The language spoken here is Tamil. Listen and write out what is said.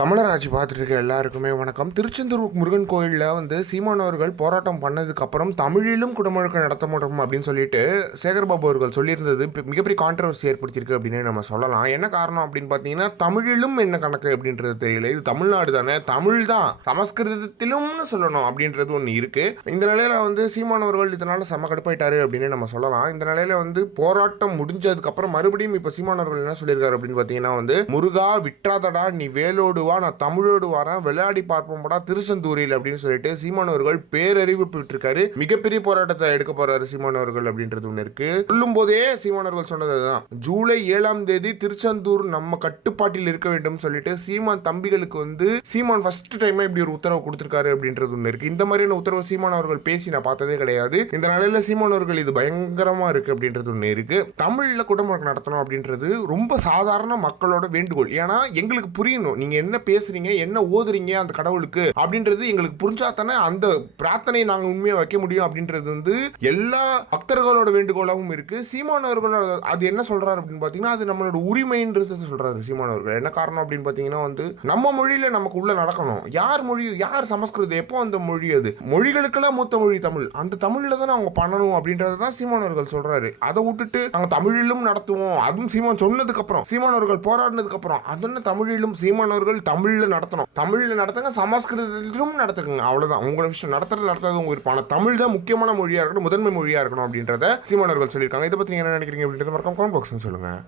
தமிழராட்சி பார்த்துட்டு இருக்க எல்லாருக்குமே வணக்கம். திருச்செந்தூர் முருகன் கோயிலில் வந்து சீமானவர்கள் போராட்டம் பண்ணதுக்கப்புறம் தமிழிலும் குடமுழக்கம் நடத்த மாட்டோம் அப்படின்னு சொல்லிட்டு சேகர்பாபு அவர்கள் சொல்லியிருந்தது. மிகப்பெரிய கான்ட்ரவர்சி ஏற்படுத்தியிருக்கு அப்படின்னு நம்ம சொல்லலாம். என்ன காரணம் அப்படின்னு பார்த்தீங்கன்னா தமிழிலும் என்ன கணக்கு அப்படின்றது தெரியல. இது தமிழ்நாடு தானே. தமிழ் தான் சமஸ்கிருதத்திலும்னு சொல்லணும் அப்படின்றது ஒன்று இருக்குது இந்த நிலையில் வந்து சீமானவர்கள் இதனால் செம கடுப்பாயிட்டாரு அப்படின்னு நம்ம சொல்லலாம். இந்த நிலையில் வந்து போராட்டம் முடிஞ்சதுக்கப்புறம் மறுபடியும் இப்போ சீமானவர்கள் என்ன சொல்லியிருக்காரு அப்படின்னு பார்த்தீங்கன்னா வந்து முருகா விட்றாதடா நீ வேலோடு வா நான் தமிழோடு வரேன் விளையாடி பார்ப்போம்டா திருச்செந்தூரில் அப்படின்னு சொல்லிட்டு சீமானவர்கள் பேரறிவு விட்டிருக்காரு மிகப்பெரிய போராட்டத்தை எடுக்க போறாரு சீமானவர்கள் அப்படின்றது ஒன்று இருக்கு. சொல்லும் போதே சீமானவர்கள் சொன்னது அதுதான். ஜூலை ஏழாம் தேதி திருச்செந்தூர் நம்ம கட்டுப்பாட்டில் இருக்க வேண்டும் சொல்லிட்டு சீமான் தம்பிகளுக்கு வந்து சீமான் ஃபர்ஸ்ட் டைமே இப்படி ஒரு உத்தரவு கொடுத்திருக்காரு அப்படின்றது ஒன்று இருக்கு. இந்த மாதிரியான உத்தரவு சீமான் அவர்கள் பேசி நான் பார்த்ததே கிடையாது. இந்த நிலையில சீமான் அவர்கள் இது பயங்கரமா இருக்கு அப்படின்றது ஒன்று இருக்கு. தமிழ்ல குடமுழக்கு நடத்தணும் அப்படின்றது ரொம்ப சாதாரண மக்களோட வேண்டுகோள். ஏன்னா எங்களுக்கு புரியணும். நீங்க என்ன பேசுறீங்க? என்ன ஓதுறீங்க அந்த கடவுளுக்கு? அப்படின்றது எங்களுக்கு புரிஞ்சா தானே அந்த பிரார்த்தனையை நாங்க உண்மையாக வைக்க முடியும் அப்படின்றது வந்து எல்லா பக்தர்களோட வேண்டுகோளாகவும் இருக்கு. சீமான் அவர்களோட அது- என்ன சொல்றாரு அப்படின்னு பாத்தீங்கன்னா அது நம்மளோட உரிமைன்றது சொல்றாரு சீமான் அவர்கள். என்ன காரணம் அப்படின்னு பார்த்தீங்கன்னா வந்து நம்ம மொழியில நமக்கு உள்ள நடக்கணும். யார் மொழி யார் சமஸ்கிருதம் எப்போ அந்த மொழி அது? மொழிகளுக்கெல்லாம் மூத்த மொழி தமிழ். அந்த தமிழ்ல தானே அவங்க பண்ணணும் அப்படின்றத தான் சீமான் அவர்கள் சொல்றாரு. அதை விட்டுட்டு நாங்கள் தமிழிலும் நடத்துவோம். அதுவும் சீமான் சொன்னதுக்கு அப்புறம் சீமான் அவர்கள் போராடினதுக்கு அப்புறம் அதென்ன தமிழிலும் சீமான் அவர்கள் தமிழில் நடத்தணும். தமிழில் நடத்துங்க சமஸ்கிருதத்திலும் நடத்துங்க அவ்வளோதான் உங்களோட விஷயம் நடத்துறது நடத்துறது உங்க இருப்பான தமிழ் தான் முக்கியமான மொழியாக இருக்கணும் முதன்மை மொழியாக இருக்கணும் அப்படின்றத சீமானவர்கள் சொல்லியிருக்காங்க. இதை பற்றி என்ன நினைக்கிறீங்க அப்படின்றத மறக்காம comment சொல்லுங்கள்